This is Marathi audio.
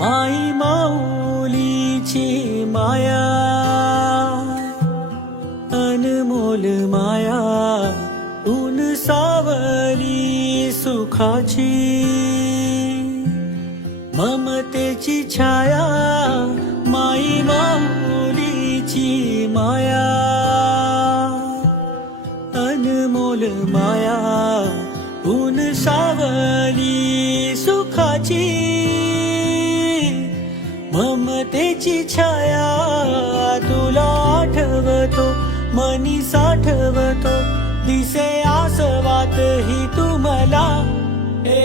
माई माऊलीची माया, अनमोल माया, ऊन सावली सुखाची, ममतेची छाया, माई माऊलीची माया, अनमोल माया, ऊन सावली सुखाची, ममतेची छाया, तुला आठवतो मनी साठवतो, दिसे आसवात ही तू मला, हे